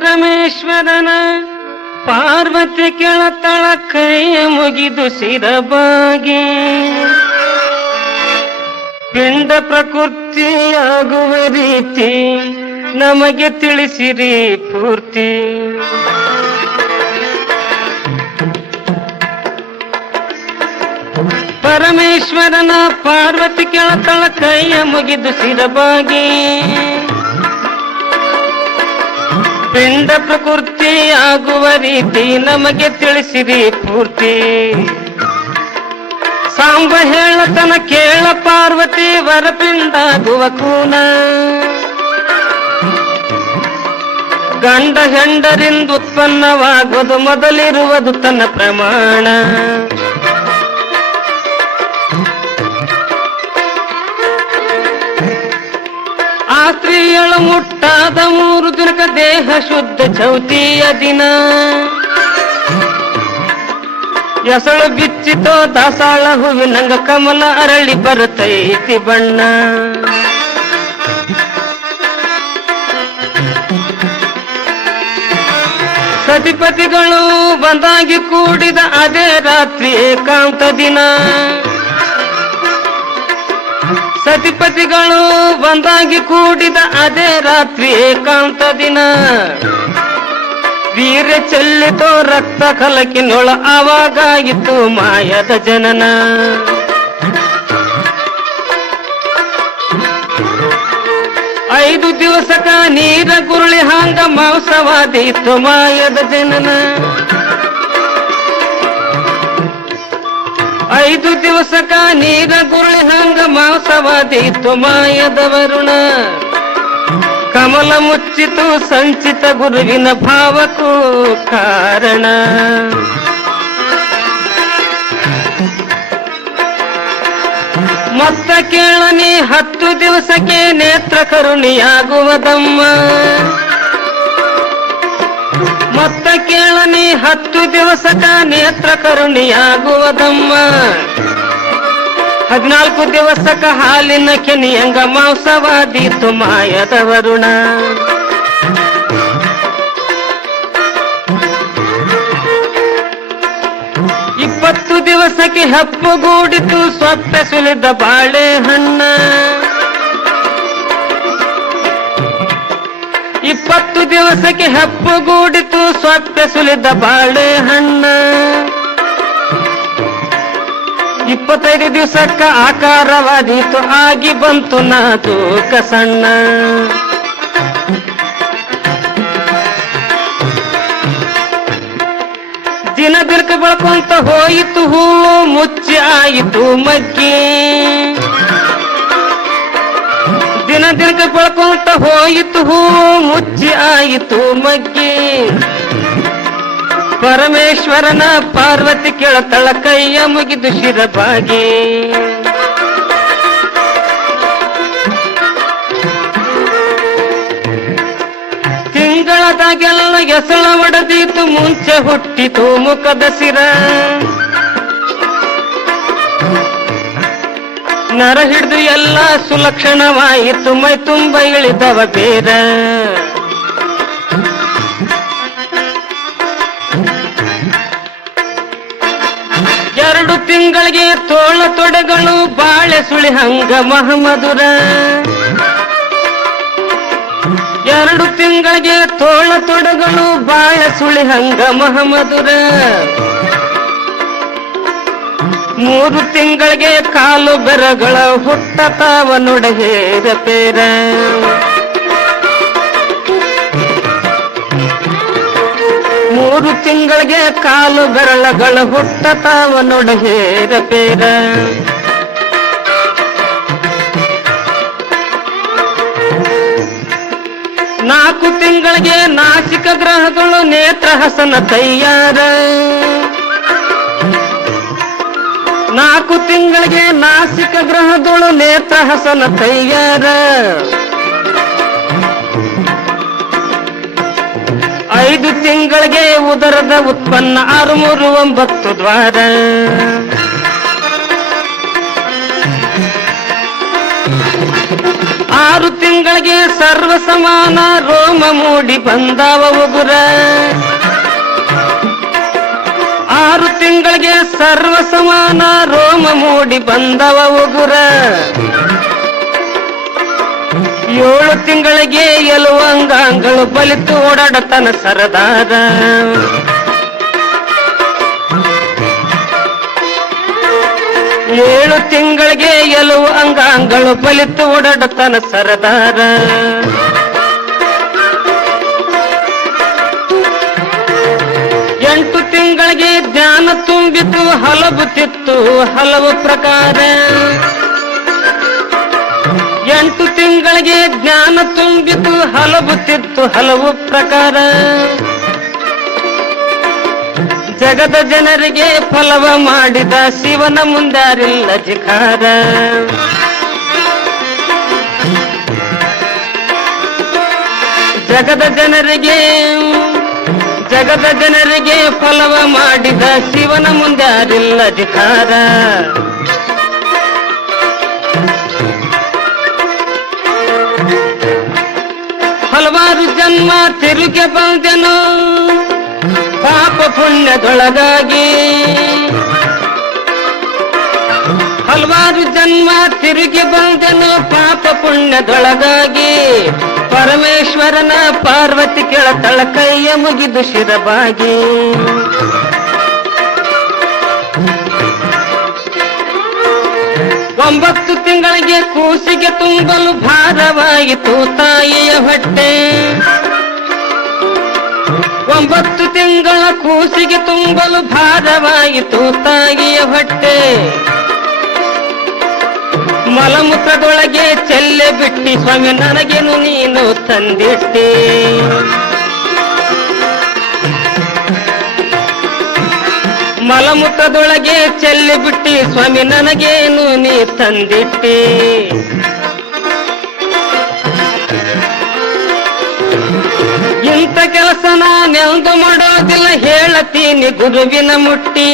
ಪರಮೇಶ್ವರನ ಪಾರ್ವತಿ ಕೆಳತಳ ಕೈಯ ಮುಗಿದು ಶಿರಬಾಗಿ ಪಿಂಡ ಪ್ರಕೃತಿಯಾಗುವ ರೀತಿ ನಮಗೆ ತಿಳಿಸಿರಿ ಪೂರ್ತಿ. ಪರಮೇಶ್ವರನ ಪಾರ್ವತಿ ಕೆಳತಳ ಕೈಯ ಮುಗಿದು ಶಿರಬಾಗಿ ಪಿಂಡ ಪ್ರಕೃತಿ ಆಗುವ ರೀತಿ ನಮಗೆ ತಿಳಿಸಿರಿ ಪೂರ್ತಿ. ಸಾಂಬ ಹೇಳತನ ಕೇಳ ಪಾರ್ವತಿ ವರಪಿಂಡಾಗುವ ಕೂನ ಗಂಡ ಹೆಂಡರಿಂದ ಉತ್ಪನ್ನವಾಗುವುದು ಮೊದಲಿರುವುದು ತನ್ನ ಪ್ರಮಾಣ. ಆ ಸ್ತ್ರೀಯಳು ಮುಟ್ಟಾದ 3 ದಿನಕ ದೇಹ ಶುದ್ಧ ಚೌತಿಯ ದಿನ ಎಸಳು ಬಿಚ್ಚಿತೋ ದಾಸಾಳ ಹೂವಿನಂಗ ಕಮಲ ಅರಳಿ ಬರುತ್ತೈತಿ ಬಣ್ಣ. ಸತಿಪತಿಗಳು ಬಂದಾಗಿ ಕೂಡಿದ ಅದೇ ರಾತ್ರಿ ಏಕಾಂತ ದಿನ. ಸತಿಪತಿಗಳು ಬಂದಾಗಿ ಕೂಡಿದ ಅದೇ ರಾತ್ರಿ ಏಕಾಂತ ದಿನ. ವೀರ್ಯ ಚೆಲ್ಲಿತೋ ರಕ್ತ ಕಲಕಿನೊಳ ಆವಾಗಾಗಿತ್ತು ಮಾಯದ ಜನನ. ಐದು ದಿವಸಕ ನೀರ ಗುರುಳಿ ಹಾಂಗ ಮಾಂಸವಾದೀತು ಮಾಯದ ಜನನ. 5 ದಿವಸಕ ನೀರ ಗುರುಳಿ ಹಂಗ ಮಾಂಸವಾದೀತು ಮಾಯದ ವರುಣ. ಕಮಲ ಮುಚ್ಚಿತು ಸಂಚಿತ ಗುರುವಿನ ಭಾವಕ್ಕೂ ಕಾರಣ. ಮತ್ತ ಕೇಳನಿ 10 ದಿವಸಕ್ಕೆ ನೇತ್ರ ಕರುಣಿಯಾಗುವುದಮ್ಮ. ಮತ್ತ ಕೇಳನಿ 10 ದಿವಸಕ ನೇತ್ರ ಕರುಣಿಯಾಗುವುದಮ್ಮ. 14 ದಿವಸಕ ಹಾಲಿನ ಕೆನಿಯಂಗ ಮಾಂಸವಾದೀತು ಮಾಯದ ವರುಣ. 20 ದಿವಸಕ್ಕೆ ಹೆಪ್ಪುಗೂಡಿತು ಸೊಪ್ಪೆ ಸುಲಿದ ಬಾಳೆಹಣ್ಣ. 20 ದಿವಸಕ್ಕೆ ಹೆಪ್ಪುಗೂಡಿತು ಸೊಪ್ಪೆ ಸುಲಿದ ಬಾಳೆಹಣ್ಣ. 25 ದಿವಸಕ್ಕ ಆಕಾರವಾದೀತು ಆಗಿ ಬಂತು ನಾಜೂಕ ಸಣ್ಣ. ದಿನ ದಿನಕ್ಕೆ ಬೆಳ್ಕೊಂತ ಹೋಯಿತು ಹೂವು ಮುಚ್ಚಿ ಆಯಿತು ಮಗ್ಗಿ. ದಿನ ದಿನಕ್ಕೆ ಬೆಳ್ಕೊಂತ ಹೋಯಿತು ಹೂವು ಮುಚ್ಚಿ ಆಯಿತು ಮಗ್ಗಿ. ಪರಮೇಶ್ವರನ ಪಾರ್ವತಿ ಕೆಳತಳ ಕೈಯ ಮುಗಿದು ಶಿರಬಾಗಿ. ತಿಂಗಳದಾಗೆಲ್ಲ ಎಸಳ ಒಡೆದೀತು ಮುಂಚೆ ಹುಟ್ಟಿತು ಮುಖದ ಸಿರ. ನರ ಹಿಡಿದು ಎಲ್ಲ ಸುಲಕ್ಷಣವಾಯಿತು ಮೈ ತುಂಬ ಇಳಿದವ ಬೇರ. ಎರಡು ತಿಂಗಳಿಗೆ ತೋಳ ತೊಡೆಗಳು ಬಾಳೆ ಸುಳಿ ಹಂಗ ಮಹಮಧುರ. 2 ತಿಂಗಳಿಗೆ ತೋಳ ತೊಡೆಗಳು ಬಾಳೆ ಸುಳಿ ಹಂಗ ಮಹಮಧುರ. 3 ತಿಂಗಳಿಗೆ ಕಾಲು ಬೆರಗಳ ಹುಟ್ಟತಾವ ನೊಡಹೇರ ಪೇರ. 3 ತಿಂಗಳಿಗೆ ಕಾಲು ಬೆರಳಗಳ ಹುಟ್ಟತಾವ ನೊಡಹೇರ ಪೇರ. 4 ತಿಂಗಳಿಗೆ ನಾಸಿಕ ಗ್ರಹಗಳು ನೇತ್ರ ಹಸನ ತಯ್ಯಾರ. 4 ತಿಂಗಳಿಗೆ ನಾಸಿಕ ಗ್ರಹಗಳು ನೇತ್ರ ಹಸನ ತಯ್ಯಾರ. 5 ತಿಂಗಳಿಗೆ ಉದರದ ಉತ್ಪನ್ನ 6 3 9 ದ್ವಾರ. 6 ತಿಂಗಳಿಗೆ ಸರ್ವ ಸಮಾನ ರೋಮ ಮೂಡಿ ಬಂದವ ಉಗುರ 6 ತಿಂಗಳಿಗೆ ಸರ್ವ ಸಮಾನ ರೋಮ ಮೂಡಿ ಬಂದವ ಉಗುರ 7 ತಿಂಗಳಿಗೆ ಎಲುವ ಅಂಗಾಂಗಳು ಬಲಿತು ಓಡಾಡತನ ಸರದಾರ 7 ತಿಂಗಳಿಗೆ ಎಲುವ ಅಂಗಾಂಗಳು ಬಲಿತು ಓಡಾಡತನ ಸರದಾರ 8 ತಿಂಗಳಿಗೆ ಜ್ಞಾನ ತುಂಬಿತು ಹಲಬುತ್ತಿತ್ತು ಹಲವು ಪ್ರಕಾರ 8 ತಿಂಗಳಿಗೆ ಜ್ಞಾನ ತುಂಬಿತು ಹಲಬುತ್ತಿತ್ತು ಹಲವು ಪ್ರಕಾರ ಜಗದ ಜನರಿಗೆ ಫಲವ ಮಾಡಿದ ಶಿವನ ಮುಂದಾರಿಲ್ಲ ಜಿಖಾರ ಜಗದ ಜನರಿಗೆ ಫಲವ ಮಾಡಿದ ಶಿವನ ಮುಂದಾರಿಲ್ಲ ಜಿಖಾರ ಹಲವಾರು ಜನ್ಮ ತಿರುಗಿ ಬಂದೆನು ಪಾಪ ಪುಣ್ಯದೊಳಗಾಗಿ ಹಲವಾರು ಜನ್ಮ ತಿರುಗಿ ಬಂದೆನು ಪಾಪ ಪುಣ್ಯದೊಳಗಾಗಿ ಪರಮೇಶ್ವರನ ಪಾರ್ವತಿ ಕೆಳತಳ ಕೈಯ ಮುಗಿದು ಶಿರಬಾಗಿ 9 ತಿಂಗಳಿಗೆ ಕೂಸಿಗೆ ತುಂಬಲು ಭಾರವಾಯಿತು ತಾಯಿಯ ಹೊಟ್ಟೆ 9 ತಿಂಗಳ ಕೂಸಿಗೆ ತುಂಬಲು ಭಾರವಾಯಿತು ತಾಯಿಯ ಹೊಟ್ಟೆ ಮಲಮೂತ್ರದೊಳಗೆ ಚೆಲ್ಲೆ ಬಿಟ್ಟಿ ಸ್ವಾಮಿ ನನಗೇನು ನೀನು ತಂದಿಟ್ಟೆ ಮಲಮೂತ್ರದೊಳಗೆ ಚೆಲ್ಲಿ ಬಿಟ್ಟಿ ಸ್ವಾಮಿ ನನಗೇನು ನೀ ತಂದಿಟ್ಟೆ ಇಂಥ ಕೆಲಸ ನಾನೆಂದು ಮಾಡೋದಿಲ್ಲ ಹೇಳತೀನಿ ಗುರುವಿನ ಮುಟ್ಟಿ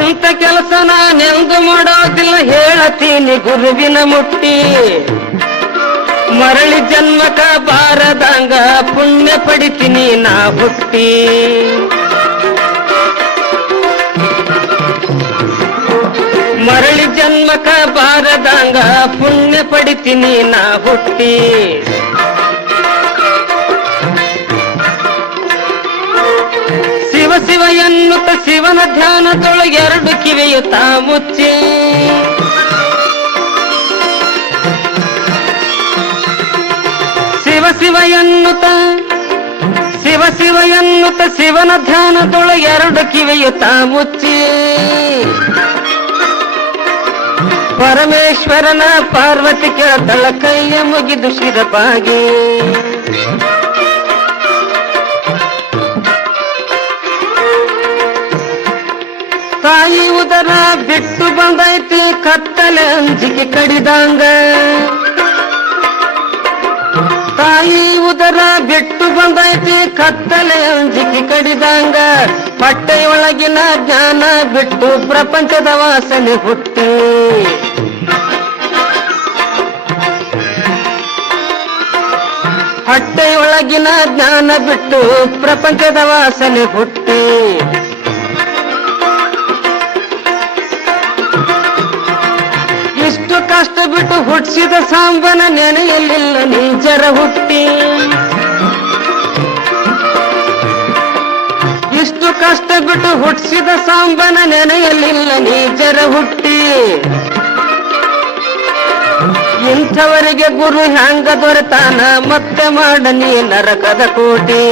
ಇಂಥ ಕೆಲಸ ನಾನೆಂದು ಮಾಡೋದಿಲ್ಲ ಹೇಳತೀನಿ ಗುರುವಿನ ಮುಟ್ಟಿ ಮರಳಿ ಜನ್ಮಕ ಬಾರದಂಗ ಪುಣ್ಯ ಪಡಿತೀನಿ ನಾ ಹುಟ್ಟಿ ಮರಳಿ ಜನ್ಮಕ ಬಾರದಂಗ ಪುಣ್ಯ ಪಡಿತೀನಿ ನಾ ಹುಟ್ಟಿ ಶಿವ ಶಿವ ಎನ್ನುತ್ತ ಶಿವನ ಧ್ಯಾನದೊಳಗೆ 2 ಕಿವಿಯು ತಾ ಮುಚ್ಚಿ ಶಿವ ಶಿವ ಎನ್ನುತ್ತ ಶಿವನ ಧ್ಯಾನದೊಳಗೆ 2 ಕಿವಿಯು ತಾ ಮುಚ್ಚಿ ಪರಮೇಶ್ವರನ ಪಾರ್ವತಿ ಕೆಳತಳ ಕೈಯ ಮುಗಿದು ಶಿರಬಾಗಿ ತಾಯಿ ಉದರ ಬಿಟ್ಟು ಬಂದೈತಿ ಕತ್ತಲೆ ಅಂಜಿಕೆ ಕಡಿದಂಗ ತಾಯಿ ಉದರ ಬಿಟ್ಟು ಬಂದೈತಿ ಕತ್ತಲೆ ಅಂಜಿಕೆ ಕಡಿದಂಗ ಹೊಟ್ಟೆಯೊಳಗಿನ ಜ್ಞಾನ ಬಿಟ್ಟು ಪ್ರಪಂಚದ ವಾಸನೆ ಹುಟ್ಟಿ ಹೊಟ್ಟೆಯೊಳಗಿನ ಜ್ಞಾನ ಬಿಟ್ಟು ಪ್ರಪಂಚದ ವಾಸನೆ ಹುಟ್ಟಿ ಇಷ್ಟು ಕಷ್ಟ ಬಿಟ್ಟು ಹುಟ್ಟಿಸಿದ ಸಾಂಬನ ನೆನೆಯಲಿಲ್ಲ ನಿಜರ ಹುಟ್ಟಿ ಇಷ್ಟು ಕಷ್ಟ ಬಿಟ್ಟು ಹುಟ್ಟಿಸಿದ ಸಾಂಬನ ನೆನೆಯಲಿಲ್ಲ ನಿಜರ ಹುಟ್ಟಿ ಇಂಥವರಿಗೆ ಗುರು ಹ್ಯಾಂಗ ದೊರೆತಾನ ಮತ್ತೆ ಮಾಡನಿ ನರಕದ ಕೋಟಿ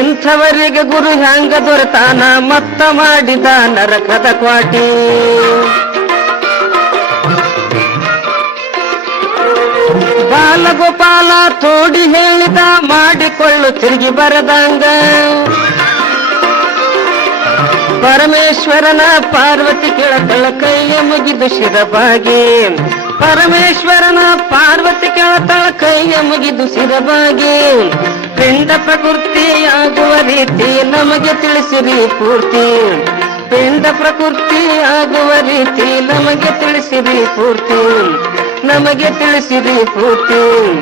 ಇಂಥವರಿಗೆ ಗುರು ಹ್ಯಾಂಗ ದೊರೆತಾನ ಮತ್ತ ಮಾಡಿದ ನರಕದ ಕ್ವಾಟಿ ಬಾಲಗೋಪಾಲ ತೋಡಿ ಹೇಳಿದ ಮಾಡಿಕೊಳ್ಳು ತಿರುಗಿ ಬರದಂಗ ಪರಮೇಶ್ವರನ ಪಾರ್ವತಿ ಕೆಳತಳ ಕೈಯ ಮುಗಿದು ಶಿರಬಾಗಿ ಪರಮೇಶ್ವರನ ಪಾರ್ವತಿ ಕೆಳತಳ ಕೈಯ ಮುಗಿದು ಶಿರಬಾಗಿ ಪಿಂಡ ಪ್ರಕೃತಿಯಾಗುವ ರೀತಿ ನಮಗೆ ತಿಳಿಸಿರಿ ಪೂರ್ತಿ. ಪಿಂಡ ಪ್ರಕೃತಿಯಾಗುವ ರೀತಿ ನಮಗೆ ತಿಳಿಸಿರಿ ಪೂರ್ತಿ. ನಮಗೆ ತಿಳಿಸಿರಿ ಪೂರ್ತಿ.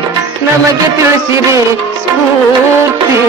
ನಮಗೆ ತಿಳಿಸಿರಿ ಸ್ಫೂರ್ತಿ.